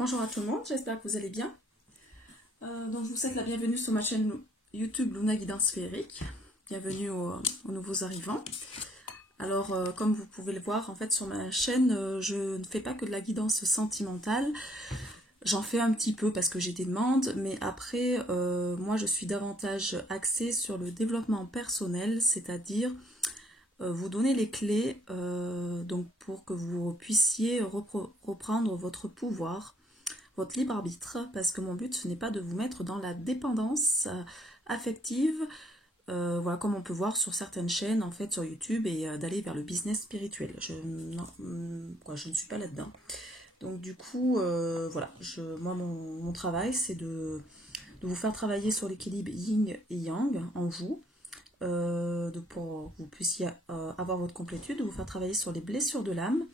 Bonjour à tout le monde, j'espère que vous allez bien. Donc je vous souhaite la bienvenue sur ma chaîne YouTube Luna Guidance Féerique. Bienvenue aux nouveaux arrivants. Alors comme vous pouvez le voir, en fait sur ma chaîne, je ne fais pas que de la guidance sentimentale. J'en fais un petit peu parce que j'ai des demandes, mais après, moi je suis davantage axée sur le développement personnel, c'est-à-dire vous donner les clés donc pour que vous puissiez reprendre votre pouvoir, votre libre arbitre, parce que mon but ce n'est pas de vous mettre dans la dépendance affective, voilà, comme on peut voir sur certaines chaînes en fait sur YouTube, et d'aller vers le business spirituel. Je ne suis pas là-dedans. Donc du coup, voilà, moi mon travail c'est de vous faire travailler sur l'équilibre yin et yang en vous, pour que vous puissiez avoir votre complétude, de vous faire travailler sur les blessures de l'âme,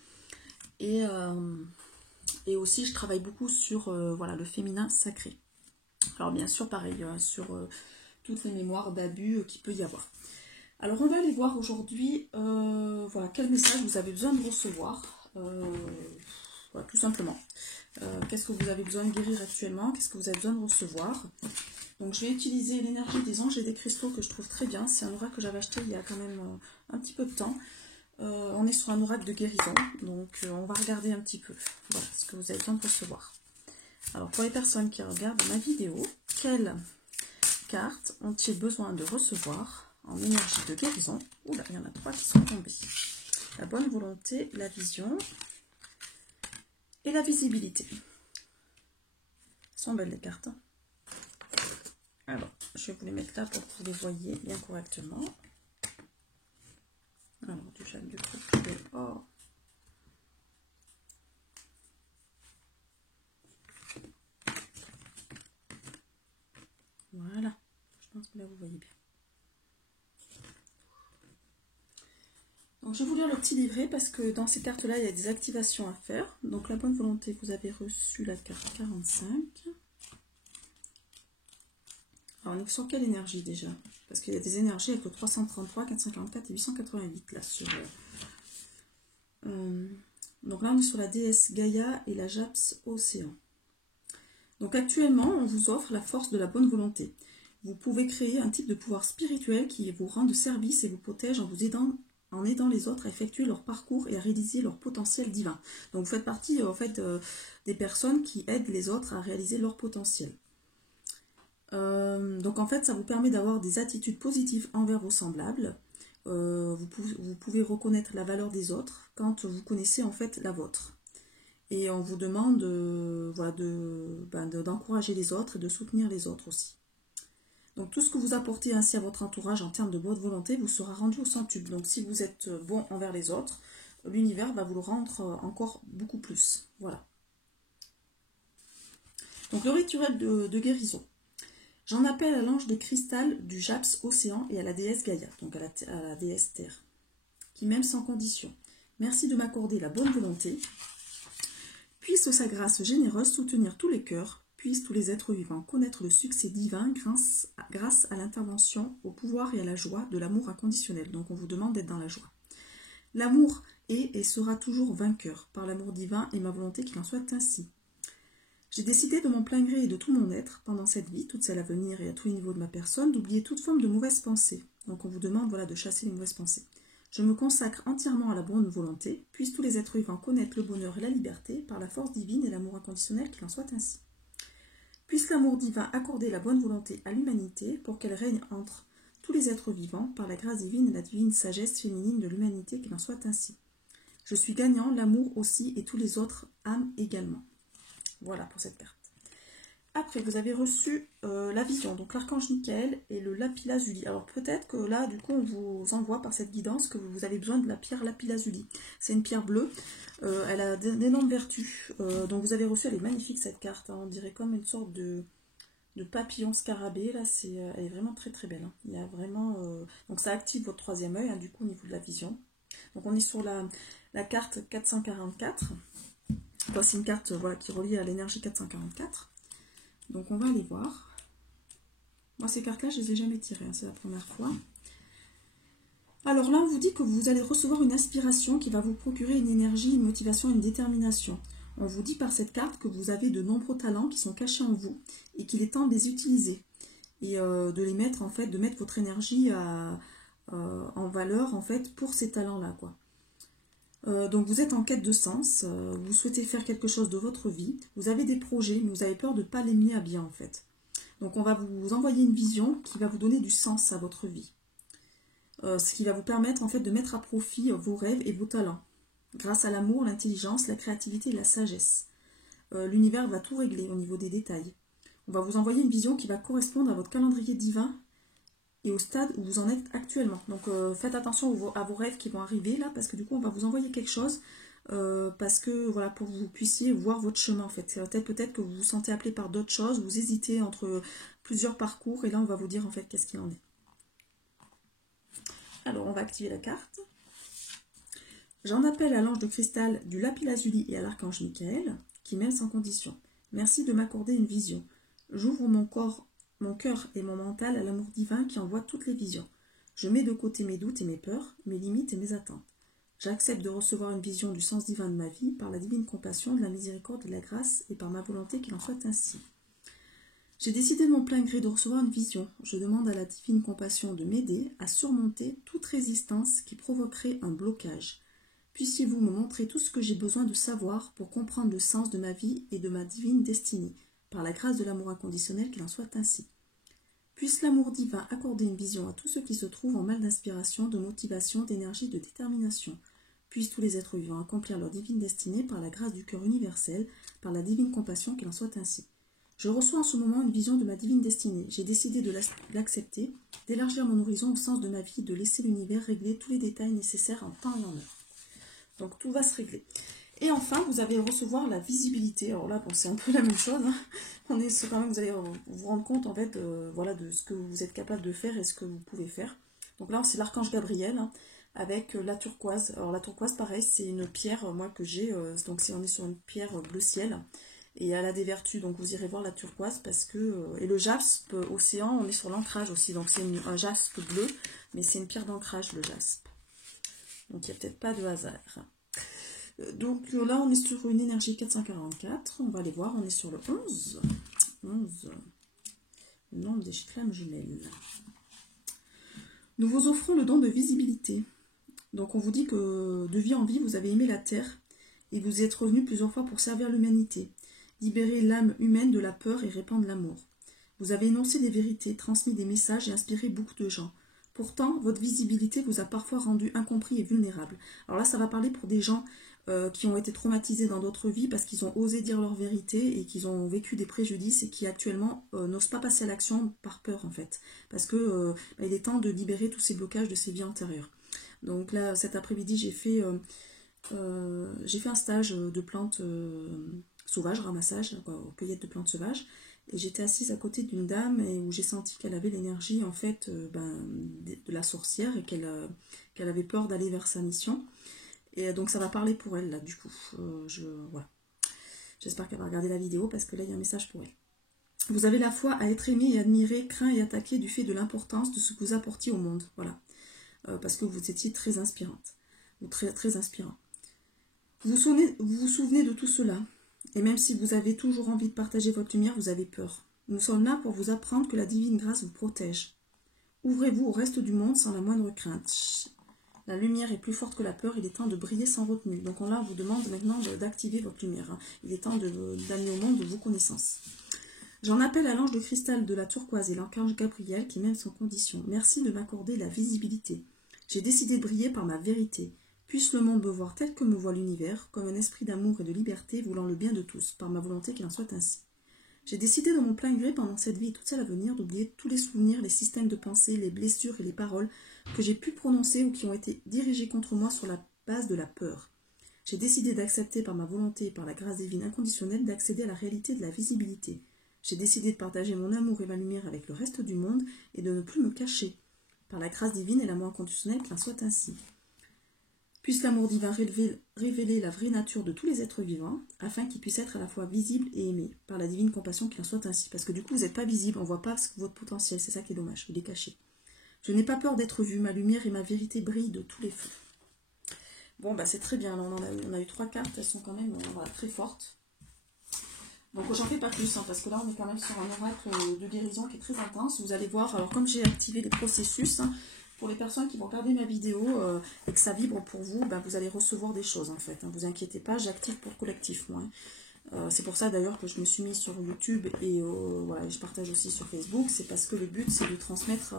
et aussi je travaille beaucoup sur voilà, le féminin sacré. Alors bien sûr pareil, sur toutes les mémoires d'abus qu'il peut y avoir. Alors on va aller voir aujourd'hui voilà, quel message vous avez besoin de recevoir, voilà, tout simplement. Qu'est-ce que vous avez besoin de guérir actuellement, qu'est-ce que vous avez besoin de recevoir. Donc je vais utiliser l'énergie des anges et des cristaux que je trouve très bien. C'est un oracle que j'avais acheté il y a quand même un petit peu de temps. On est sur un oracle de guérison, donc on va regarder un petit peu voilà, ce que vous avez besoin de recevoir. Alors pour les personnes qui regardent ma vidéo, quelles cartes ont-ils besoin de recevoir en énergie de guérison? Oula, il y en a 3 qui sont tombées. La bonne volonté, la vision et la visibilité. Elles sont belles les cartes. Alors, je vais vous les mettre là pour que vous les voyez bien correctement. Alors, du jade du couple de or. Voilà. Je pense que là, vous voyez bien. Donc, je vais vous lire le petit livret parce que dans ces cartes-là, il y a des activations à faire. Donc, la bonne volonté, vous avez reçu la carte 45. Alors, on est sur quelle énergie déjà? Parce qu'il y a des énergies avec le 333, 444 et 888 là sur... donc là, on est sur la déesse Gaïa et la Japs Océan. Donc actuellement, on vous offre la force de la bonne volonté. Vous pouvez créer un type de pouvoir spirituel qui vous rend de service et vous protège en aidant les autres à effectuer leur parcours et à réaliser leur potentiel divin. Donc vous faites partie en fait des personnes qui aident les autres à réaliser leur potentiel. Donc en fait, ça vous permet d'avoir des attitudes positives envers vos semblables. Vous pouvez reconnaître la valeur des autres quand vous connaissez en fait la vôtre. Et on vous demande voilà, d'encourager les autres et de soutenir les autres aussi. Donc tout ce que vous apportez ainsi à votre entourage en termes de bonne volonté vous sera rendu au centuple. Donc si vous êtes bon envers les autres, l'univers va vous le rendre encore beaucoup plus. Voilà. Donc le rituel de guérison. J'en appelle à l'ange des cristals du Japs Océan et à la déesse Gaïa, donc à la déesse Terre, qui m'aime sans condition. Merci de m'accorder la bonne volonté. Puisse sa grâce généreuse soutenir tous les cœurs, puissent tous les êtres vivants connaître le succès divin grâce à l'intervention, au pouvoir et à la joie de l'amour inconditionnel. Donc on vous demande d'être dans la joie. L'amour est et sera toujours vainqueur par l'amour divin et ma volonté qu'il en soit ainsi. J'ai décidé de mon plein gré et de tout mon être, pendant cette vie, toute celle à venir et à tous les niveaux de ma personne, d'oublier toute forme de mauvaise pensée. Donc on vous demande voilà, de chasser les mauvaises pensées. Je me consacre entièrement à la bonne volonté, puissent tous les êtres vivants connaître le bonheur et la liberté par la force divine et l'amour inconditionnel qu'il en soit ainsi. Puisse l'amour divin accorder la bonne volonté à l'humanité pour qu'elle règne entre tous les êtres vivants par la grâce divine et la divine sagesse féminine de l'humanité qu'il en soit ainsi. Je suis gagnant, l'amour aussi et tous les autres âmes également. Voilà pour cette carte. Après, vous avez reçu la vision, donc l'archange Michael et le lapis-lazuli. Alors peut-être que là, du coup, on vous envoie par cette guidance que vous avez besoin de la pierre lapis-lazuli. C'est une pierre bleue, elle a d'énormes vertus. Donc vous avez reçu, elle est magnifique cette carte, hein. On dirait comme une sorte de papillon scarabée. Là, elle est vraiment très très belle. Hein. Il y a vraiment, donc ça active votre troisième œil, hein, du coup, au niveau de la vision. Donc on est sur la carte 444. Voici une carte voilà, qui relie à l'énergie 444. Donc on va aller voir. Moi ces cartes-là, je ne les ai jamais tirées, hein, c'est la première fois. Alors là, on vous dit que vous allez recevoir une inspiration qui va vous procurer une énergie, une motivation, une détermination. On vous dit par cette carte que vous avez de nombreux talents qui sont cachés en vous et qu'il est temps de les utiliser et de les mettre en fait, de mettre votre énergie en valeur en fait pour ces talents-là, quoi. Donc vous êtes en quête de sens, vous souhaitez faire quelque chose de votre vie, vous avez des projets, mais vous avez peur de ne pas les mener à bien en fait. Donc on va vous envoyer une vision qui va vous donner du sens à votre vie. Ce qui va vous permettre en fait de mettre à profit vos rêves et vos talents. Grâce à l'amour, l'intelligence, la créativité et la sagesse. L'univers va tout régler au niveau des détails. On va vous envoyer une vision qui va correspondre à votre calendrier divin et au stade où vous en êtes actuellement. Donc faites attention à vos rêves qui vont arriver là, parce que du coup on va vous envoyer quelque chose, parce que voilà, pour que vous puissiez voir votre chemin en fait. Peut-être que vous vous sentez appelé par d'autres choses, vous hésitez entre plusieurs parcours, et là on va vous dire en fait qu'est-ce qu'il en est. Alors on va activer la carte. J'en appelle à l'ange de cristal du lapis-lazuli et à l'archange Michael, qui m'aime sans condition. Merci de m'accorder une vision. J'ouvre mon cœur et mon mental à l'amour divin qui envoie toutes les visions. Je mets de côté mes doutes et mes peurs, mes limites et mes attentes. J'accepte de recevoir une vision du sens divin de ma vie par la divine compassion, de la miséricorde et de la grâce et par ma volonté qu'il en soit ainsi. J'ai décidé de mon plein gré de recevoir une vision. Je demande à la divine compassion de m'aider à surmonter toute résistance qui provoquerait un blocage. Puissiez-vous me montrer tout ce que j'ai besoin de savoir pour comprendre le sens de ma vie et de ma divine destinée, par la grâce de l'amour inconditionnel qu'il en soit ainsi. Puisse l'amour divin accorder une vision à tous ceux qui se trouvent en mal d'inspiration, de motivation, d'énergie, de détermination. Puissent tous les êtres vivants accomplir leur divine destinée par la grâce du cœur universel, par la divine compassion qu'il en soit ainsi. Je reçois en ce moment une vision de ma divine destinée. J'ai décidé de l'accepter, d'élargir mon horizon au sens de ma vie, de laisser l'univers régler tous les détails nécessaires en temps et en heure. Donc tout va se régler. Et enfin, vous allez recevoir la visibilité. Alors là, bon, c'est un peu la même chose. Hein. Quand même, vous allez vous rendre compte en fait, voilà, de ce que vous êtes capable de faire et ce que vous pouvez faire. Donc là, c'est l'archange Gabriel, hein, avec la turquoise. Alors la turquoise, pareil, c'est une pierre, moi, que j'ai. Donc on est sur une pierre bleu ciel. Et elle a des vertus, donc vous irez voir la turquoise parce que... et le jaspe océan, on est sur l'ancrage aussi. Donc c'est un jaspe bleu, mais c'est une pierre d'ancrage, le jaspe. Donc il n'y a peut-être pas de hasard. Donc là, on est sur une énergie 444. On va aller voir, on est sur le 11. 11. Le nombre des flammes jumelles. Nous vous offrons le don de visibilité. Donc on vous dit que de vie en vie, vous avez aimé la terre et vous êtes revenu plusieurs fois pour servir l'humanité. Libérer l'âme humaine de la peur et répandre l'amour. Vous avez énoncé des vérités, transmis des messages et inspiré beaucoup de gens. Pourtant, votre visibilité vous a parfois rendu incompris et vulnérable. Alors là, ça va parler pour des gens qui ont été traumatisés dans d'autres vies parce qu'ils ont osé dire leur vérité et qu'ils ont vécu des préjudices et qui actuellement n'osent pas passer à l'action par peur en fait. Parce que il est temps de libérer tous ces blocages de ces vies antérieures. Donc là, cet après-midi, j'ai fait un stage de plantes sauvages, ramassage, cueillette de plantes sauvages. Et j'étais assise à côté d'une dame et où j'ai senti qu'elle avait l'énergie en fait de la sorcière et qu'elle avait peur d'aller vers sa mission. Et donc ça va parler pour elle là du coup. Voilà. J'espère qu'elle va regarder la vidéo parce que là il y a un message pour elle. Vous avez la foi à être aimé et admiré, craint et attaqué du fait de l'importance de ce que vous apportiez au monde. Voilà. Parce que vous étiez très inspirante. Ou très, très inspirant. Vous vous souvenez de tout cela. Et même si vous avez toujours envie de partager votre lumière, vous avez peur. Nous sommes là pour vous apprendre que la divine grâce vous protège. Ouvrez-vous au reste du monde sans la moindre crainte. La lumière est plus forte que la peur, il est temps de briller sans retenue. Donc là, on vous demande maintenant d'activer votre lumière. Hein. Il est temps d'amener au monde vos connaissances. J'en appelle à l'ange de cristal de la turquoise et l'archange Gabriel qui m'aime sans condition. Merci de m'accorder la visibilité. J'ai décidé de briller par ma vérité. Puisse le monde me voir tel que me voit l'univers, comme un esprit d'amour et de liberté voulant le bien de tous, par ma volonté qu'il en soit ainsi. J'ai décidé de mon plein gré pendant cette vie et toute celle à venir d'oublier tous les souvenirs, les systèmes de pensée, les blessures et les paroles que j'ai pu prononcer ou qui ont été dirigées contre moi sur la base de la peur. J'ai décidé d'accepter par ma volonté et par la grâce divine inconditionnelle d'accéder à la réalité de la visibilité. J'ai décidé de partager mon amour et ma lumière avec le reste du monde et de ne plus me cacher. Par la grâce divine et l'amour inconditionnel qu'il en soit ainsi. Puisse l'amour divin révéler la vraie nature de tous les êtres vivants, afin qu'ils puissent être à la fois visibles et aimés, par la divine compassion qu'il en soit ainsi. Parce que du coup, vous n'êtes pas visible, on ne voit pas votre potentiel, c'est ça qui est dommage, il est caché. Je n'ai pas peur d'être vue, ma lumière et ma vérité brillent de tous les feux. Bon, bah c'est très bien. Là, on a eu 3 cartes, elles sont quand même voilà, très fortes. Donc j'en fais pas plus, hein, parce que là on est quand même sur un oracle de guérison qui est très intense. Vous allez voir, alors comme j'ai activé les processus, hein, pour les personnes qui vont regarder ma vidéo et que ça vibre pour vous, bah, vous allez recevoir des choses en fait. Hein, vous inquiétez pas, j'active pour le collectif moi. C'est pour ça d'ailleurs que je me suis mise sur YouTube et voilà, je partage aussi sur Facebook. C'est parce que le but c'est de transmettre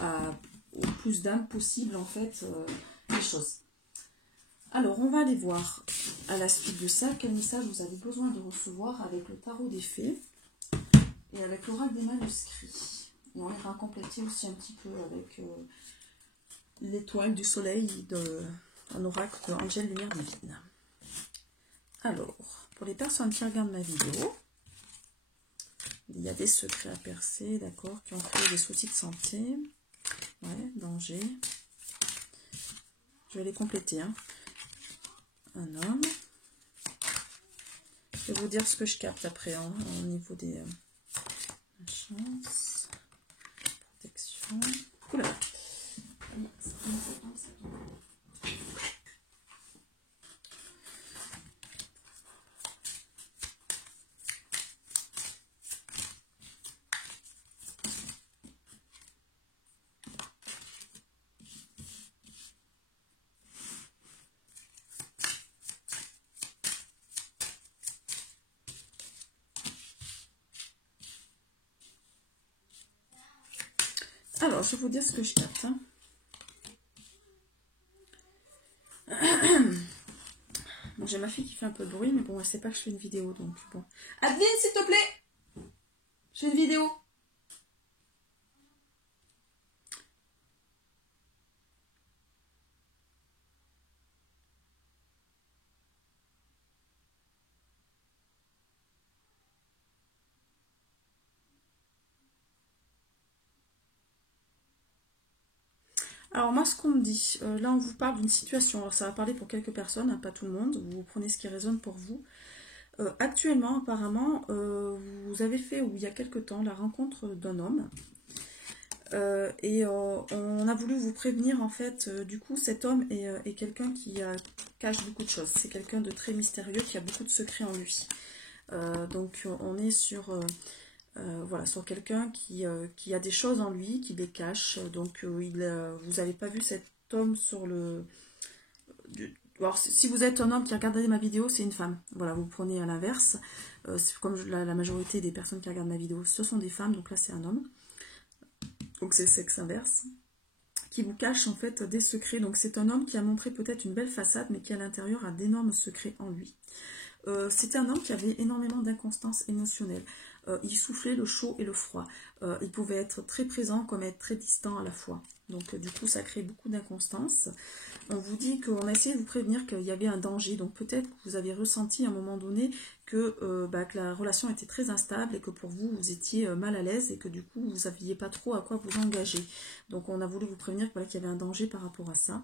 au plus d'âmes possible en fait les choses. Alors, on va aller voir à la suite de ça quel message vous avez besoin de recevoir avec le tarot des fées et avec l'oracle des manuscrits. Et on ira compléter aussi un petit peu avec l'étoile du soleil d'un oracle de Angèle Lumière Divine. Alors, pour les personnes qui regardent ma vidéo, il y a des secrets à percer, d'accord, qui ont créé des soucis de santé, ouais, danger. Je vais les compléter, hein. Un homme. Je vais vous dire ce que je capte après, hein, au niveau des chance, protection. Oula. Alors, je vais vous dire ce que je capte. Hein. Bon, j'ai ma fille qui fait un peu de bruit, mais bon, elle sait pas que je fais une vidéo, donc bon. Adeline, s'il te plaît, je fais une vidéo. Alors moi, ce qu'on me dit, là on vous parle d'une situation, alors ça va parler pour quelques personnes, hein, pas tout le monde, vous prenez ce qui résonne pour vous. Actuellement, apparemment, vous avez fait, il y a quelque temps, la rencontre d'un homme. Et on a voulu vous prévenir, en fait, du coup, cet homme est quelqu'un qui cache beaucoup de choses. C'est quelqu'un de très mystérieux, qui a beaucoup de secrets en lui. Donc on est sur... voilà, sur quelqu'un qui a des choses en lui, qui les cache. Donc, vous n'avez pas vu cet homme sur le... Alors, si vous êtes un homme qui a regardé ma vidéo, c'est une femme. Voilà, vous prenez à l'inverse. Comme la majorité des personnes qui regardent ma vidéo, ce sont des femmes. Donc là, c'est un homme. Donc, c'est le sexe inverse. Qui vous cache, en fait, des secrets. Donc, c'est un homme qui a montré peut-être une belle façade, mais qui, à l'intérieur, a d'énormes secrets en lui. C'était un homme qui avait énormément d'inconstance émotionnelle. Il soufflait le chaud et le froid. Il pouvait être très présent comme être très distant à la fois. Donc du coup, ça crée beaucoup d'inconstance. On vous dit qu'on a essayé de vous prévenir qu'il y avait un danger. Donc peut-être que vous avez ressenti à un moment donné que la relation était très instable et que pour vous, vous étiez mal à l'aise et que du coup, vous ne saviez pas trop à quoi vous engager. Donc on a voulu vous prévenir qu'il y avait un danger par rapport à ça.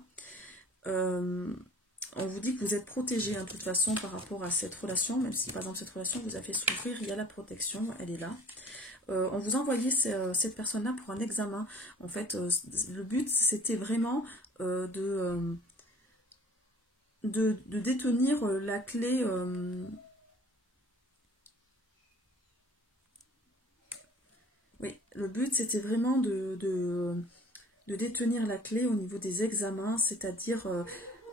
On vous dit que vous êtes protégé, hein, de toute façon, par rapport à cette relation, même si, par exemple, cette relation vous a fait souffrir, il y a la protection, elle est là. On vous a envoyé cette personne-là pour un examen. En fait, le but, c'était vraiment de détenir la clé... Oui, le but, c'était vraiment de détenir la clé au niveau des examens, c'est-à-dire...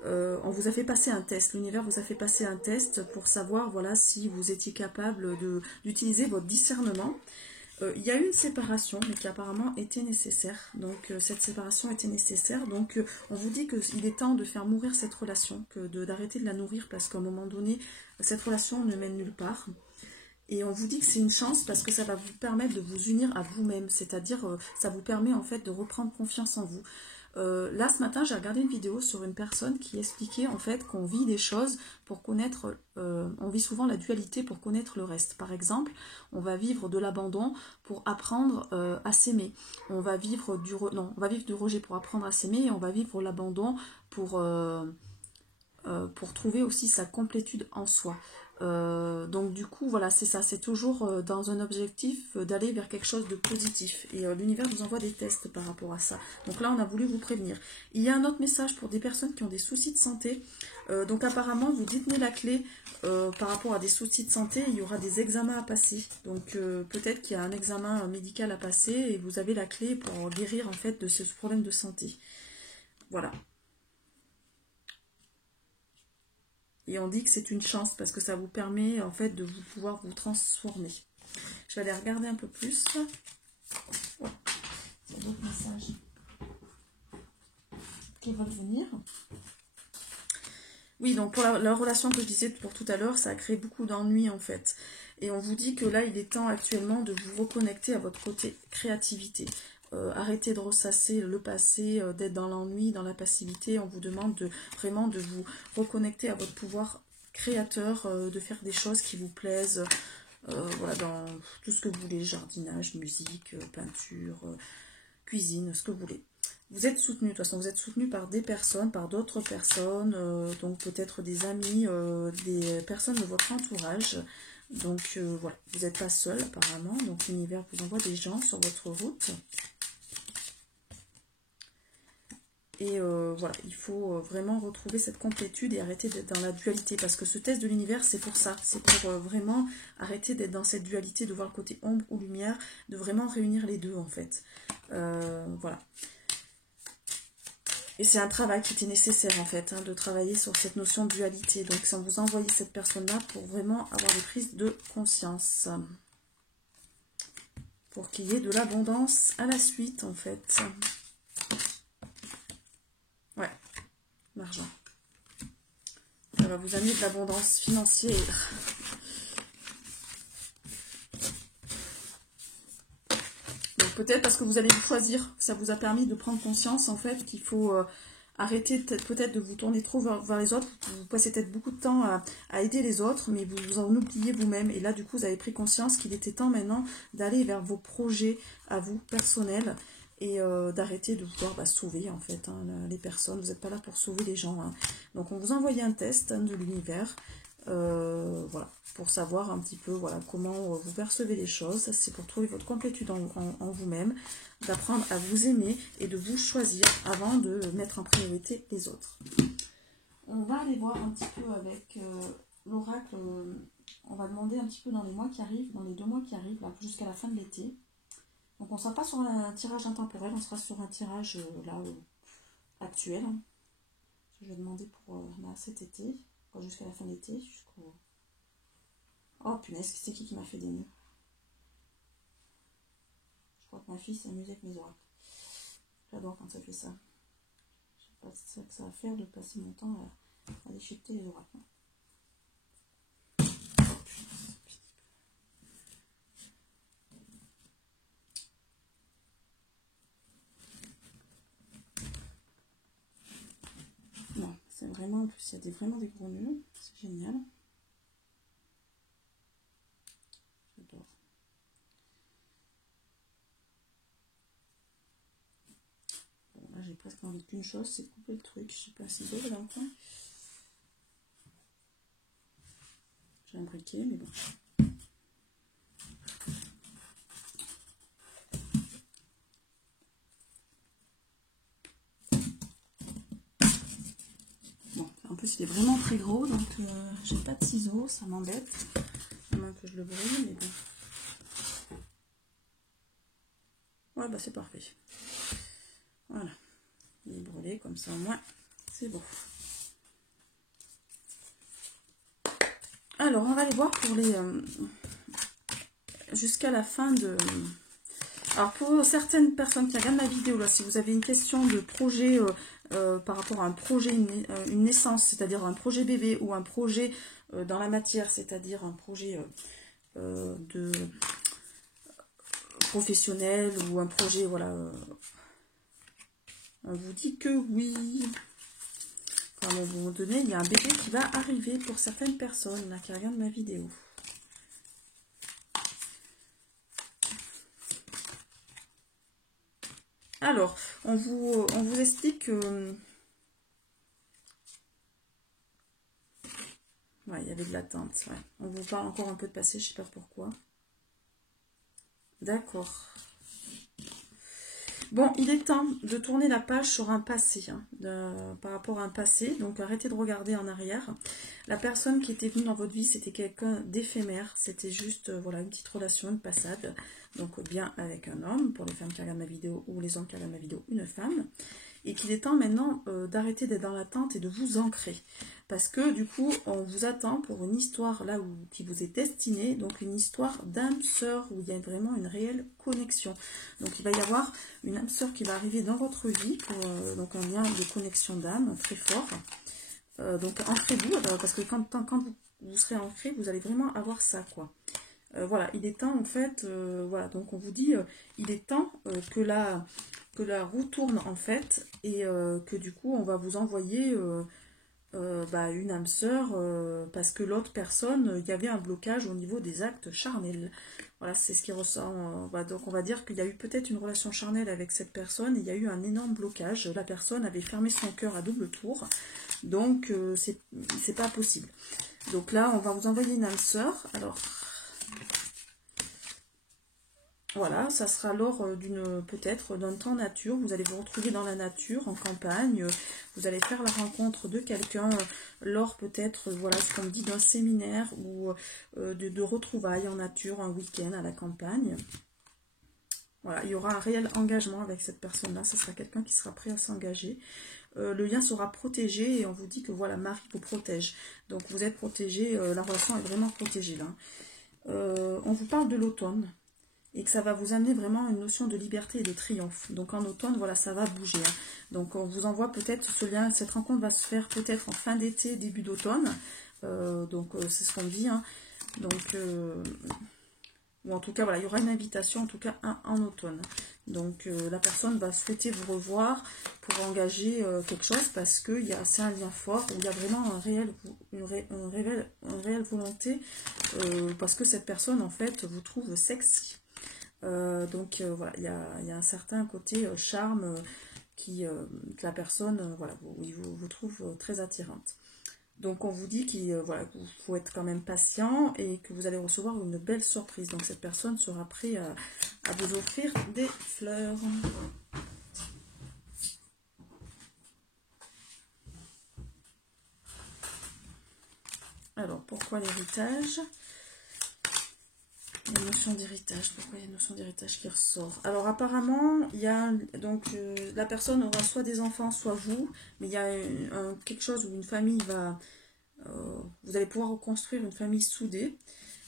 on vous a fait passer un test, l'univers vous a fait passer un test pour savoir, voilà, si vous étiez capable d'utiliser votre discernement. Il y a eu une séparation, mais qui apparemment était nécessaire. Donc cette séparation était nécessaire. Donc on vous dit qu'il est temps de faire mourir cette relation, d'arrêter de la nourrir, parce qu'à un moment donné, cette relation ne mène nulle part. Et on vous dit que c'est une chance parce que ça va vous permettre de vous unir à vous-même, c'est-à-dire ça vous permet en fait de reprendre confiance en vous. Là ce matin j'ai regardé une vidéo sur une personne qui expliquait en fait qu'on vit des choses pour connaître, on vit souvent la dualité pour connaître le reste. Par exemple, on va vivre de l'abandon pour apprendre à s'aimer. On va vivre du rejet pour apprendre à s'aimer, et on va vivre l'abandon pour trouver aussi sa complétude en soi. Donc du coup, voilà, c'est ça, c'est toujours dans un objectif d'aller vers quelque chose de positif. Et l'univers vous envoie des tests par rapport à ça. Donc là, on a voulu vous prévenir. Il y a un autre message pour des personnes qui ont des soucis de santé. Donc apparemment, vous détenez la clé par rapport à des soucis de santé. Il y aura des examens à passer. Donc peut-être qu'il y a un examen médical à passer et vous avez la clé pour guérir en fait de ce problème de santé. Voilà. Et on dit que c'est une chance parce que ça vous permet en fait de pouvoir vous transformer. Je vais aller regarder un peu plus. Ouais. Il y a d'autres messages qui vont venir. Oui, donc pour la relation que je disais pour tout à l'heure, ça a créé beaucoup d'ennuis en fait. Et on vous dit que là, il est temps actuellement de vous reconnecter à votre côté créativité. Arrêtez de ressasser le passé, d'être dans l'ennui, dans la passivité. On vous demande vraiment de vous reconnecter à votre pouvoir créateur, de faire des choses qui vous plaisent, voilà, dans tout ce que vous voulez, jardinage, musique, peinture, cuisine, ce que vous voulez. Vous êtes soutenu, de toute façon, vous êtes soutenu par des personnes, par d'autres personnes, donc peut-être des amis, des personnes de votre entourage. Donc voilà, vous n'êtes pas seul apparemment, donc l'univers vous envoie des gens sur votre route. Et voilà, il faut vraiment retrouver cette complétude et arrêter d'être dans la dualité. Parce que ce test de l'univers, c'est pour ça. C'est pour vraiment arrêter d'être dans cette dualité, de voir le côté ombre ou lumière, de vraiment réunir les deux en fait. Voilà. Et c'est un travail qui était nécessaire en fait, hein, de travailler sur cette notion de dualité. Donc si on vous envoie cette personne-là pour vraiment avoir des prises de conscience. Pour qu'il y ait de l'abondance à la suite en fait. Ouais, l'argent. Ça va vous amener de l'abondance financière. Donc peut-être parce que vous allez choisir, ça vous a permis de prendre conscience en fait qu'il faut arrêter peut-être de vous tourner trop vers les autres. Vous passez peut-être beaucoup de temps à aider les autres, mais vous vous en oubliez vous-même. Et là du coup vous avez pris conscience qu'il était temps maintenant d'aller vers vos projets à vous, personnels. Et d'arrêter de vouloir sauver en fait hein, les personnes. Vous n'êtes pas là pour sauver les gens. Hein. Donc on vous envoie un test hein, de l'univers. Voilà, pour savoir un petit peu voilà, comment vous percevez les choses. C'est pour trouver votre complétude en vous-même, d'apprendre à vous aimer et de vous choisir avant de mettre en priorité les autres. On va aller voir un petit peu avec l'oracle. On va demander un petit peu dans les mois qui arrivent, dans les 2 mois qui arrivent, jusqu'à la fin de l'été. Donc on ne sera pas sur un tirage intemporel, on sera sur un tirage là actuel. Hein. Je vais demander pour là, cet été, jusqu'à la fin de l'été. Jusqu'au... Oh punaise, c'est qui m'a fait des nœuds? Je crois que ma fille s'est amusée avec mes oracles. J'adore quand ça fait ça. Je sais pas ce que ça va faire de passer mon temps à déchiqueter les oracles. Non, c'est vraiment, en plus il y a vraiment des gros nœuds, c'est génial. J'adore. Bon, là j'ai presque envie qu'une chose, c'est de couper le truc. Je sais pas si c'est là enfin. J'ai un briquet, mais bon. En plus, il est vraiment très gros, donc j'ai pas de ciseaux, ça m'embête. À moins que je le brûle, mais bon. Ouais, bah c'est parfait. Voilà. Il est brûlé, comme ça au moins, c'est beau. Alors, on va aller voir pour les... jusqu'à la fin de... Alors, pour certaines personnes qui regardent ma vidéo, là, si vous avez une question de projet... par rapport à un projet, une naissance, c'est-à-dire un projet bébé ou un projet dans la matière, c'est-à-dire un projet de professionnel ou un projet, voilà, on vous dit que oui. À un moment donné, il y a un bébé qui va arriver pour certaines personnes là, qui regardent ma vidéo. Alors, on vous explique que... Ouais, il y avait de l'attente. Ouais. On vous parle encore un peu de passé, je sais pas pourquoi. D'accord. Bon, il est temps de tourner la page sur un passé, hein, par rapport à un passé. Donc, arrêtez de regarder en arrière. La personne qui était venue dans votre vie, c'était quelqu'un d'éphémère. C'était juste, voilà, une petite relation, une passade. Donc, bien avec un homme, pour les femmes qui regardent ma vidéo, ou les hommes qui regardent ma vidéo, une femme. Et qu'il est temps maintenant d'arrêter d'être dans l'attente et de vous ancrer. Parce que du coup, on vous attend pour une histoire là où qui vous est destinée, donc une histoire d'âme sœur où il y a vraiment une réelle connexion. Donc il va y avoir une âme sœur qui va arriver dans votre vie, pour, donc un lien de connexion d'âme très fort. Donc ancrez-vous, parce que quand vous serez ancré, vous allez vraiment avoir ça, quoi. Voilà, il est temps en fait, voilà, donc on vous dit, il est temps que la roue tourne en fait, et que du coup on va vous envoyer une âme sœur, parce que l'autre personne, il y avait un blocage au niveau des actes charnels. Voilà, c'est ce qui ressort. Donc on va dire qu'il y a eu peut-être une relation charnelle avec cette personne, et il y a eu un énorme blocage. La personne avait fermé son cœur à double tour, donc c'est pas possible. Donc là, on va vous envoyer une âme sœur. Alors, voilà, ça sera lors peut-être d'un temps nature. Vous allez vous retrouver dans la nature, en campagne. Vous allez faire la rencontre de quelqu'un lors peut-être, voilà, ce qu'on me dit, d'un séminaire ou de retrouvailles en nature, un week-end à la campagne. Voilà, il y aura un réel engagement avec cette personne-là. Ce sera quelqu'un qui sera prêt à s'engager. Le lien sera protégé et on vous dit que voilà, Marie vous protège. Donc vous êtes protégé, la relation est vraiment protégée là. On vous parle de l'automne. Et que ça va vous amener vraiment une notion de liberté et de triomphe. Donc en automne, voilà, ça va bouger. Hein. Donc on vous envoie peut-être ce lien, cette rencontre va se faire peut-être en fin d'été, début d'automne. C'est ce qu'on dit. Hein. Donc, ou en tout cas, voilà, il y aura une invitation, en tout cas en automne. Donc la personne va souhaiter vous revoir pour engager quelque chose, parce que c'est un lien fort, où il y a vraiment une réelle volonté, parce que cette personne, en fait, vous trouve sexy. Voilà, il y a un certain côté charme que la personne, voilà, vous trouve très attirante. Donc on vous dit qu'il faut être quand même patient et que vous allez recevoir une belle surprise. Donc cette personne sera prête à vous offrir des fleurs. Alors pourquoi l'héritage ? La notion d'héritage, pourquoi il y a une notion d'héritage qui ressort? Alors apparemment, il y a donc la personne aura soit des enfants, soit vous, mais il y a quelque chose où une famille va, vous allez pouvoir reconstruire une famille soudée.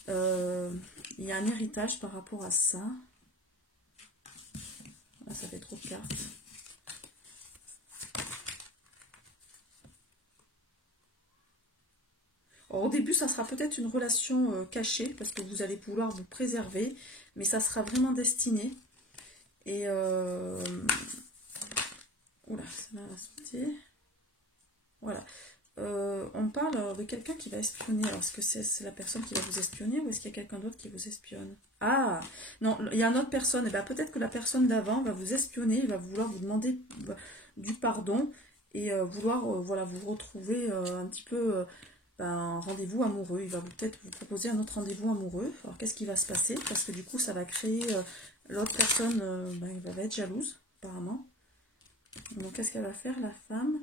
Il y a un héritage par rapport à ça. Ah, ça fait trop de cartes. Au début, ça sera peut-être une relation cachée, parce que vous allez vouloir vous préserver, mais ça sera vraiment destiné. Et oula, ça va sortir. Voilà. On parle de quelqu'un qui va espionner. Alors, est-ce que c'est la personne qui va vous espionner, ou est-ce qu'il y a quelqu'un d'autre qui vous espionne? Ah, non, il y a une autre personne. Et bien, peut-être que la personne d'avant va vous espionner, il va vouloir vous demander du pardon, et vouloir voilà, vous retrouver un petit peu... un rendez-vous amoureux, il va peut-être vous proposer un autre rendez-vous amoureux. Alors qu'est-ce qui va se passer? Parce que du coup ça va créer, l'autre personne elle va être jalouse apparemment. Donc qu'est-ce qu'elle va faire la femme?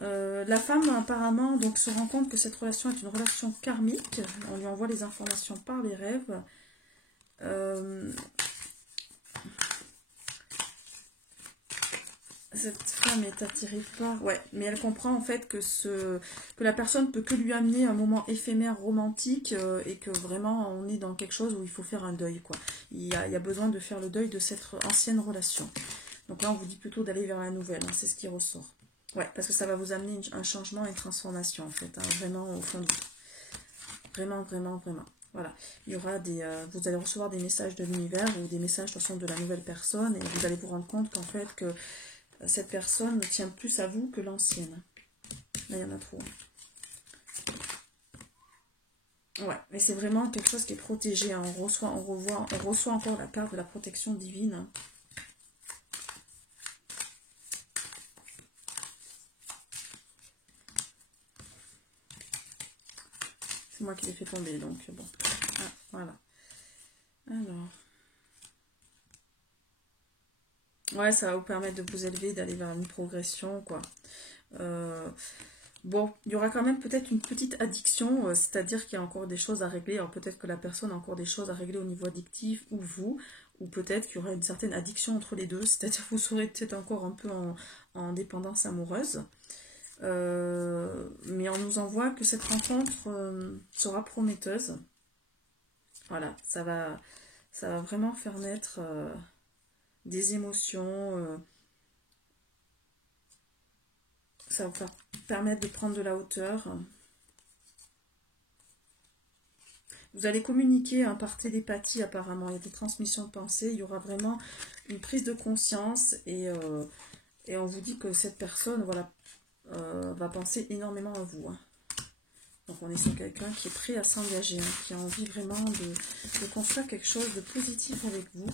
La femme apparemment donc se rend compte que cette relation est une relation karmique. On lui envoie les informations par les rêves. Cette femme est attirée par... Ouais, mais elle comprend en fait que la personne peut que lui amener un moment éphémère, romantique, et que vraiment on est dans quelque chose où il faut faire un deuil, quoi. Il y a besoin de faire le deuil de cette ancienne relation. Donc là, on vous dit plutôt d'aller vers la nouvelle, hein, c'est ce qui ressort. Ouais, parce que ça va vous amener un changement et une transformation, en fait, hein, vraiment au fond de vous. Vraiment, vraiment, vraiment. Voilà, il y aura vous allez recevoir des messages de l'univers, ou des messages de toute façon de la nouvelle personne, et vous allez vous rendre compte qu'en fait, que cette personne tient plus à vous que l'ancienne. Là, il y en a trop. Ouais, mais c'est vraiment quelque chose qui est protégé. Hein. On reçoit encore la carte de la protection divine. c'est moi qui l'ai fait tomber, donc bon. Ah, voilà. Alors. Ouais, ça va vous permettre de vous élever, d'aller vers une progression, quoi. Bon, il y aura quand même peut-être une petite addiction, c'est-à-dire qu'il y a encore des choses à régler. Alors peut-être que la personne a encore des choses à régler au niveau addictif, ou vous, ou peut-être qu'il y aura une certaine addiction entre les deux, c'est-à-dire que vous serez peut-être encore un peu en dépendance amoureuse. Mais on nous envoie que cette rencontre sera prometteuse. Voilà, ça va vraiment faire naître des émotions. Ça va permettre de prendre de la hauteur. Vous allez communiquer par télépathie apparemment. Il y a des transmissions de pensée. Il y aura vraiment une prise de conscience. Et on vous dit que cette personne, voilà, va penser énormément à vous. Hein. Donc on est sur quelqu'un qui est prêt à s'engager, hein, qui a envie vraiment de construire quelque chose de positif avec vous.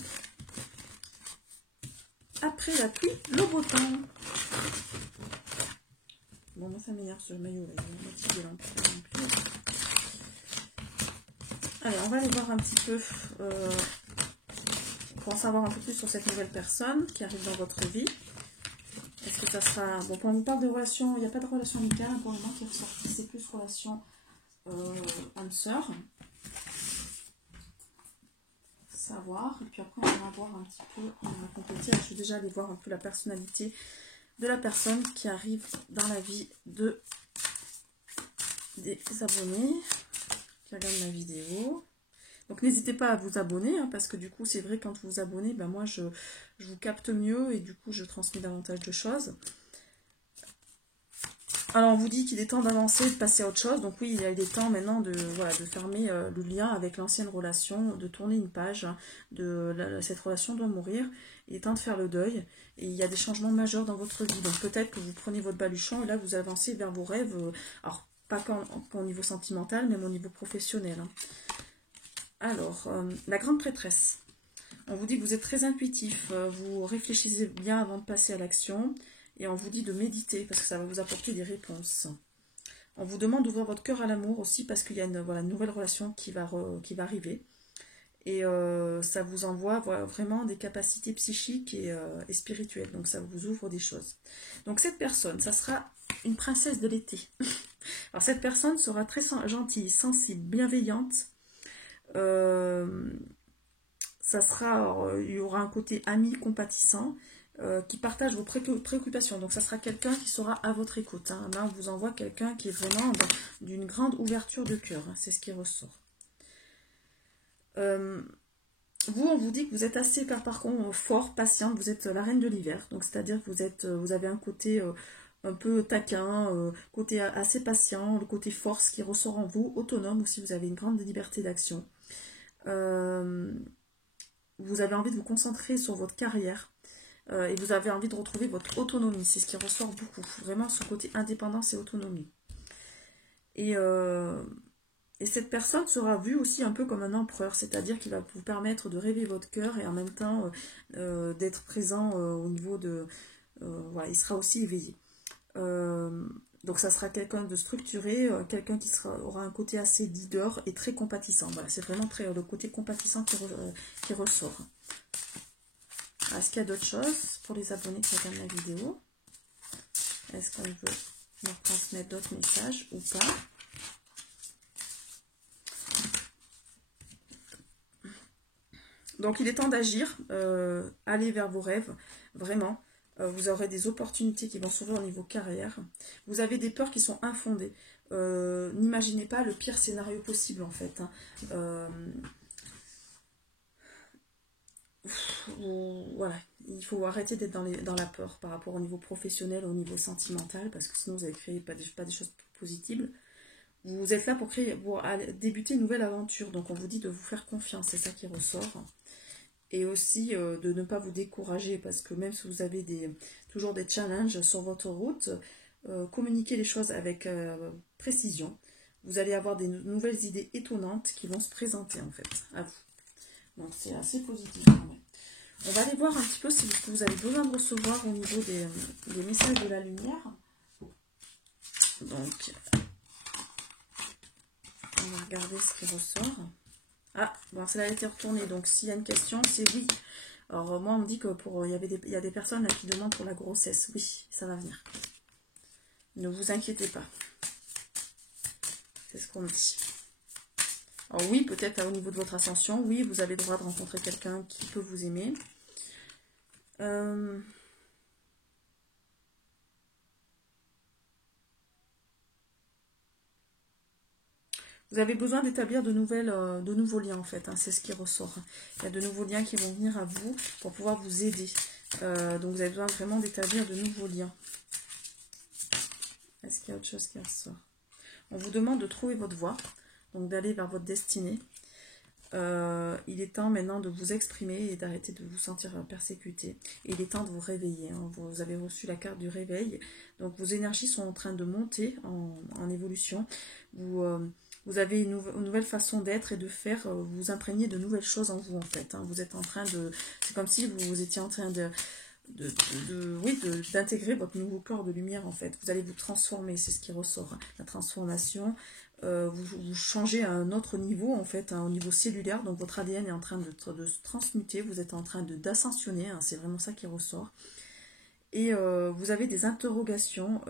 Après la pluie, le beau temps. Bon, moi ça m'énerve ce maillot là, il est fatigué là. Allez, on va aller voir un petit peu pour en savoir un peu plus sur cette nouvelle personne qui arrive dans votre vie. Est-ce que ça sera... Bon, quand on vous parle de relation, il n'y a pas de relation amicale pour le moment qui est ressorti, c'est plus relation âme-sœur. Savoir, et puis après on va voir un petit peu, on va compléter. Je suis déjà allée voir un peu la personnalité de la personne qui arrive dans la vie des abonnés qui regardent ma vidéo. Donc n'hésitez pas à vous abonner, hein, parce que du coup c'est vrai quand vous vous abonnez, ben moi je vous capte mieux et du coup je transmets davantage de choses. Alors on vous dit qu'il est temps d'avancer, de passer à autre chose. Donc oui, il est temps maintenant de fermer le lien avec l'ancienne relation, de tourner une page, hein, cette relation doit mourir. Il est temps de faire le deuil et il y a des changements majeurs dans votre vie. Donc peut-être que vous prenez votre baluchon et là vous avancez vers vos rêves, alors pas qu'au niveau sentimental, mais au niveau professionnel. Hein. Alors, la grande prêtresse. On vous dit que vous êtes très intuitif, vous réfléchissez bien avant de passer à l'action. Et on vous dit de méditer parce que ça va vous apporter des réponses. On vous demande d'ouvrir votre cœur à l'amour aussi parce qu'il y a une nouvelle relation qui va arriver. Et ça vous envoie vraiment des capacités psychiques et spirituelles. Donc ça vous ouvre des choses. Donc cette personne, ça sera une princesse de l'été. Alors cette personne sera très gentille, sensible, bienveillante. Ça sera, il y aura un côté ami, compatissant. Qui partage vos préoccupations. Donc ça sera quelqu'un qui sera à votre écoute. Hein. Là, on vous envoie quelqu'un qui est vraiment d'une grande ouverture de cœur. Hein. C'est ce qui ressort. Vous, on vous dit que vous êtes assez, par contre, fort, patiente. Vous êtes la reine de l'hiver. Donc c'est-à-dire que vous avez un côté un peu taquin, côté assez patient, le côté force qui ressort en vous, autonome aussi. Vous avez une grande liberté d'action. Vous avez envie de vous concentrer sur votre carrière. Et vous avez envie de retrouver votre autonomie. C'est ce qui ressort beaucoup. Vraiment ce côté indépendance et autonomie. Et cette personne sera vue aussi un peu comme un empereur. C'est-à-dire qu'il va vous permettre de rêver votre cœur et en même temps d'être présent au niveau de... voilà, il sera aussi éveillé. Donc ça sera quelqu'un de structuré, quelqu'un qui aura un côté assez leader et très compatissant. Voilà, c'est vraiment le côté compatissant qui ressort. Est-ce qu'il y a d'autres choses pour les abonnés qui regardent la vidéo? Est-ce qu'on veut leur transmettre d'autres messages ou pas? Donc il est temps d'agir, aller vers vos rêves, vraiment. Vous aurez des opportunités qui vont s'ouvrir au niveau carrière. Vous avez des peurs qui sont infondées. N'imaginez pas le pire scénario possible en fait. Hein. Voilà, il faut arrêter d'être dans la peur par rapport au niveau professionnel, au niveau sentimental, parce que sinon vous allez créer pas des choses positives. Vous êtes là pour débuter une nouvelle aventure, donc on vous dit de vous faire confiance, c'est ça qui ressort. Et aussi de ne pas vous décourager, parce que même si vous avez toujours des challenges sur votre route, communiquez les choses avec précision. Vous allez avoir des nouvelles idées étonnantes qui vont se présenter en fait à vous. Donc c'est assez positif quand même. On va aller voir un petit peu si vous avez besoin de recevoir au niveau des messages de la lumière. Donc, On va regarder ce qui ressort. Ah, bon, ça a été retourné. Donc, s'il y a une question, c'est oui. Alors, moi, on me dit que il y a des personnes là, qui demandent pour la grossesse. Oui, ça va venir. Ne vous inquiétez pas. C'est ce qu'on me dit. Alors oui, peut-être au niveau de votre ascension, oui, vous avez le droit de rencontrer quelqu'un qui peut vous aimer. Vous avez besoin d'établir de nouveaux liens en fait, hein, c'est ce qui ressort. Il y a de nouveaux liens qui vont venir à vous pour pouvoir vous aider. Donc vous avez besoin vraiment d'établir de nouveaux liens. Est-ce qu'il y a autre chose qui ressort? On vous demande de trouver votre voie, donc d'aller vers votre destinée. Il est temps maintenant de vous exprimer et d'arrêter de vous sentir persécuté. Et il est temps de vous réveiller. Hein. Vous avez reçu la carte du réveil. Donc vos énergies sont en train de monter en évolution. Vous avez une nouvelle façon d'être et de faire. Vous imprégnez de nouvelles choses en vous en fait. Hein. Vous êtes en train de... C'est comme si vous étiez en train d'intégrer votre nouveau corps de lumière en fait. Vous allez vous transformer, c'est ce qui ressort. Hein. La transformation... vous changez à un autre niveau en fait, hein, au niveau cellulaire, donc votre ADN est en train de se transmuter, vous êtes en train d'ascensionner, hein, c'est vraiment ça qui ressort. Et vous avez des interrogations,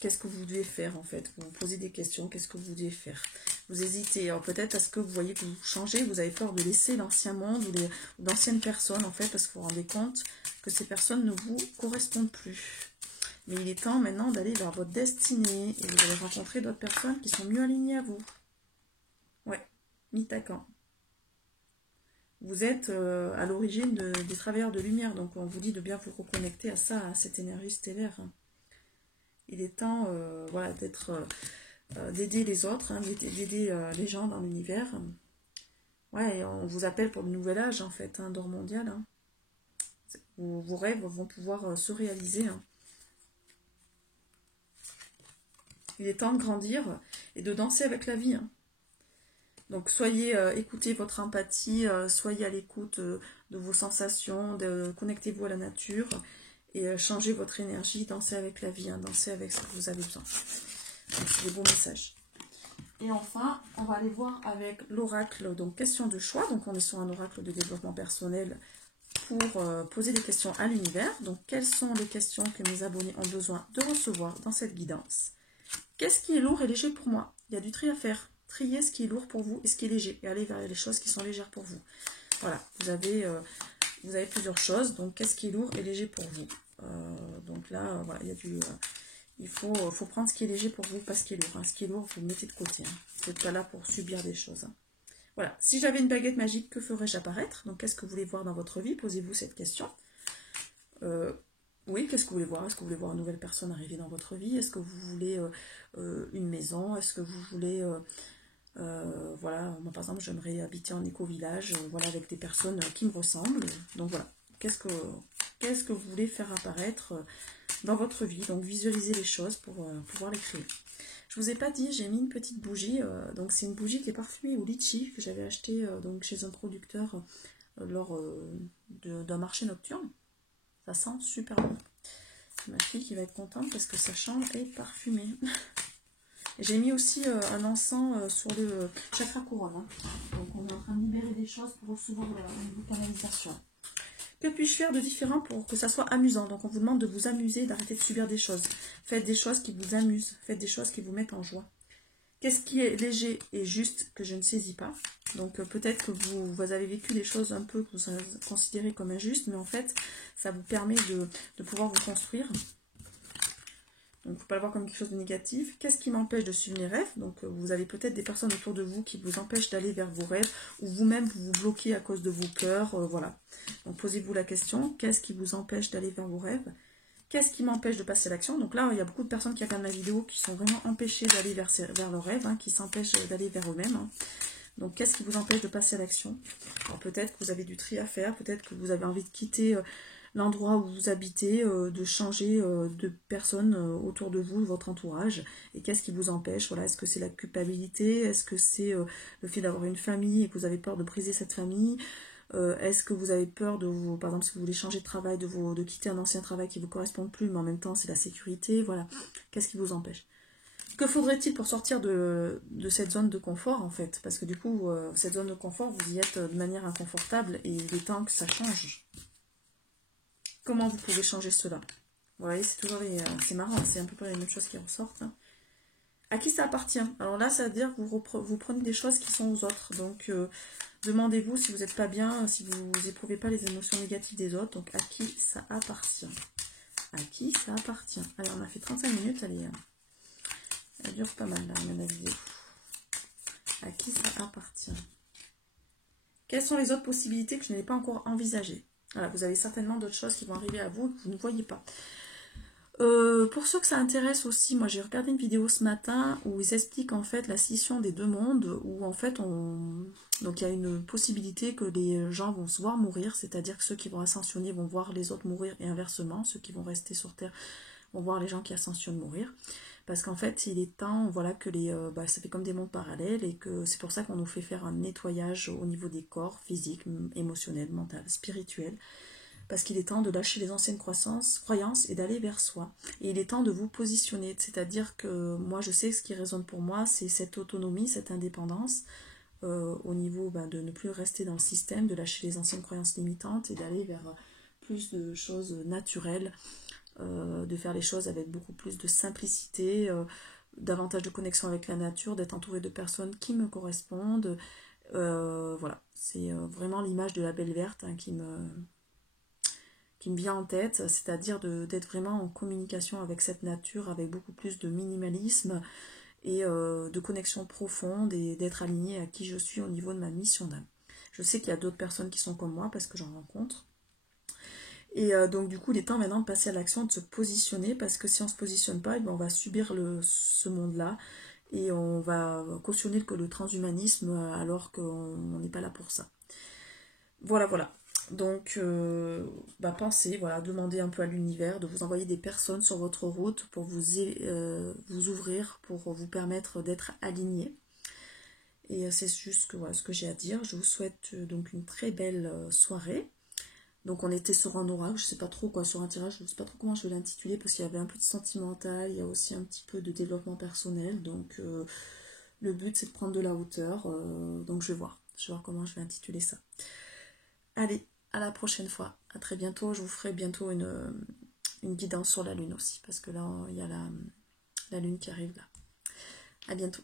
qu'est-ce que vous devez faire en fait, vous vous posez des questions, qu'est-ce que vous devez faire, vous hésitez, alors peut-être parce que vous voyez que vous changez, vous avez peur de laisser l'ancien monde ou d'anciennes personnes en fait, parce que vous vous rendez compte que ces personnes ne vous correspondent plus. Mais il est temps maintenant d'aller vers votre destinée et vous allez rencontrer d'autres personnes qui sont mieux alignées à vous. Ouais, Mitakan. Vous êtes à l'origine des travailleurs de lumière, donc on vous dit de bien vous reconnecter à ça, à cette énergie stellaire. Il est temps voilà, d'aider les autres, hein, d'aider les gens dans l'univers. Ouais, on vous appelle pour le nouvel âge en fait, hein, d'or mondial. Hein. Vos rêves vont pouvoir se réaliser. Hein. Il est temps de grandir et de danser avec la vie. Hein. Donc soyez, écoutez votre empathie, soyez à l'écoute de vos sensations, connectez-vous à la nature et changez votre énergie, dansez avec la vie, hein, dansez avec ce que vous avez besoin. C'est des beaux messages. Et enfin, on va aller voir avec l'oracle, donc question de choix. Donc on est sur un oracle de développement personnel pour poser des questions à l'univers. Donc quelles sont les questions que mes abonnés ont besoin de recevoir dans cette guidance? Qu'est-ce qui est lourd et léger pour moi? Il y a du tri à faire. Triez ce qui est lourd pour vous et ce qui est léger. Et allez vers les choses qui sont légères pour vous. Voilà, vous avez plusieurs choses. Donc, qu'est-ce qui est lourd et léger pour vous? Donc là, voilà, il y a il faut prendre ce qui est léger pour vous, pas ce qui est lourd. Hein. Ce qui est lourd, vous le mettez de côté. Hein. Vous n'êtes pas là pour subir des choses. Hein. Voilà, si j'avais une baguette magique, que ferais-je apparaître? Donc, qu'est-ce que vous voulez voir dans votre vie? Posez-vous cette question. Oui, qu'est-ce que vous voulez voir? Est-ce que vous voulez voir une nouvelle personne arriver dans votre vie? Est-ce que vous voulez une maison? Est-ce que vous voulez... voilà, moi par exemple, j'aimerais habiter en éco-village, voilà, avec des personnes qui me ressemblent. Donc voilà, qu'est-ce que vous voulez faire apparaître dans votre vie? Donc visualisez les choses pour pouvoir les créer. Je vous ai pas dit, j'ai mis une petite bougie. Donc c'est une bougie qui est parfumée au litchi que j'avais acheté donc chez un producteur lors d'un marché nocturne. Ça sent super bon. Ma fille qui va être contente parce que sa chambre est parfumée. J'ai mis aussi un encens sur le chakra couronne. Hein. Donc on est en train de libérer des choses pour recevoir une canalisation. Que puis-je faire de différent pour que ça soit amusant? Donc on vous demande de vous amuser, d'arrêter de subir des choses. Faites des choses qui vous amusent. Faites des choses qui vous mettent en joie. Qu'est-ce qui est léger et juste que je ne saisis pas? Donc peut-être que vous avez vécu des choses un peu que vous considérez comme injustes, mais en fait, ça vous permet de pouvoir vous construire. Donc il ne faut pas le voir comme quelque chose de négatif. Qu'est-ce qui m'empêche de suivre mes rêves? Donc vous avez peut-être des personnes autour de vous qui vous empêchent d'aller vers vos rêves, ou vous-même vous vous bloquez à cause de vos peurs. Voilà. Donc posez-vous la question, qu'est-ce qui vous empêche d'aller vers vos rêves? Qu'est-ce qui m'empêche de passer à l'action? Donc là, il y a beaucoup de personnes qui regardent ma vidéo qui sont vraiment empêchées d'aller vers leurs rêves, hein, qui s'empêchent d'aller vers eux-mêmes. Hein. Donc, qu'est-ce qui vous empêche de passer à l'action? Alors, peut-être que vous avez du tri à faire, peut-être que vous avez envie de quitter l'endroit où vous habitez, de changer de personnes autour de vous, de votre entourage. Et qu'est-ce qui vous empêche? Voilà, est-ce que c'est la culpabilité? Est-ce que c'est le fait d'avoir une famille et que vous avez peur de briser cette famille? Est-ce que vous avez peur de vous, par exemple, si vous voulez changer de travail, de quitter un ancien travail qui ne vous correspond plus, mais en même temps c'est la sécurité, voilà. Qu'est-ce qui vous empêche? Que faudrait-il pour sortir de cette zone de confort, en fait? Parce que du coup, cette zone de confort, vous y êtes de manière inconfortable et il est temps que ça change. Comment vous pouvez changer cela? Vous voyez, c'est toujours les... c'est marrant, c'est un peu près les mêmes choses qui ressortent. Hein. À qui ça appartient? Alors là, ça veut dire que vous prenez des choses qui sont aux autres. Donc, demandez-vous si vous n'êtes pas bien, si vous n'éprouvez pas les émotions négatives des autres. Donc, à qui ça appartient? À qui ça appartient? Allez, on a fait 35 minutes, allez... Elle dure pas mal, la vidéo. À qui ça appartient? Quelles sont les autres possibilités que je n'ai pas encore envisagées? Voilà, vous avez certainement d'autres choses qui vont arriver à vous que vous ne voyez pas. Pour ceux que ça intéresse aussi, moi j'ai regardé une vidéo ce matin où ils expliquent en fait la scission des deux mondes, où en fait donc il y a une possibilité que les gens vont se voir mourir, c'est-à-dire que ceux qui vont ascensionner vont voir les autres mourir et inversement, ceux qui vont rester sur Terre vont voir les gens qui ascensionnent mourir. Parce qu'en fait, il est temps, voilà, que ça fait comme des mondes parallèles et que c'est pour ça qu'on nous fait faire un nettoyage au niveau des corps, physique, émotionnel, mental, spirituel. Parce qu'il est temps de lâcher les anciennes croyances et d'aller vers soi. Et il est temps de vous positionner. C'est-à-dire que moi, je sais que ce qui résonne pour moi, c'est cette autonomie, cette indépendance, au niveau de ne plus rester dans le système, de lâcher les anciennes croyances limitantes et d'aller vers plus de choses naturelles, de faire les choses avec beaucoup plus de simplicité, davantage de connexion avec la nature, d'être entouré de personnes qui me correspondent. Voilà, c'est vraiment l'image de la belle verte hein, qui me vient en tête, c'est-à-dire d'être vraiment en communication avec cette nature, avec beaucoup plus de minimalisme et de connexion profonde et d'être aligné à qui je suis au niveau de ma mission d'âme. Je sais qu'il y a d'autres personnes qui sont comme moi parce que j'en rencontre. Et donc du coup, il est temps maintenant de passer à l'action, de se positionner, parce que si on ne se positionne pas, on va subir ce monde-là, et on va cautionner le transhumanisme alors qu'on n'est pas là pour ça. Voilà, voilà. Donc, pensez, voilà, demandez un peu à l'univers de vous envoyer des personnes sur votre route pour vous ouvrir, pour vous permettre d'être aligné. Et c'est juste que, voilà, ce que j'ai à dire. Je vous souhaite donc une très belle soirée. Donc on était sur un oracle, je sais pas trop quoi, sur un tirage, je sais pas trop comment je vais l'intituler parce qu'il y avait un peu de sentimental, il y a aussi un petit peu de développement personnel, donc le but c'est de prendre de la hauteur, donc je vais voir comment je vais intituler ça. Allez, à la prochaine fois, à très bientôt, je vous ferai bientôt une guidance sur la lune aussi, parce que là il y a la lune qui arrive là. À bientôt.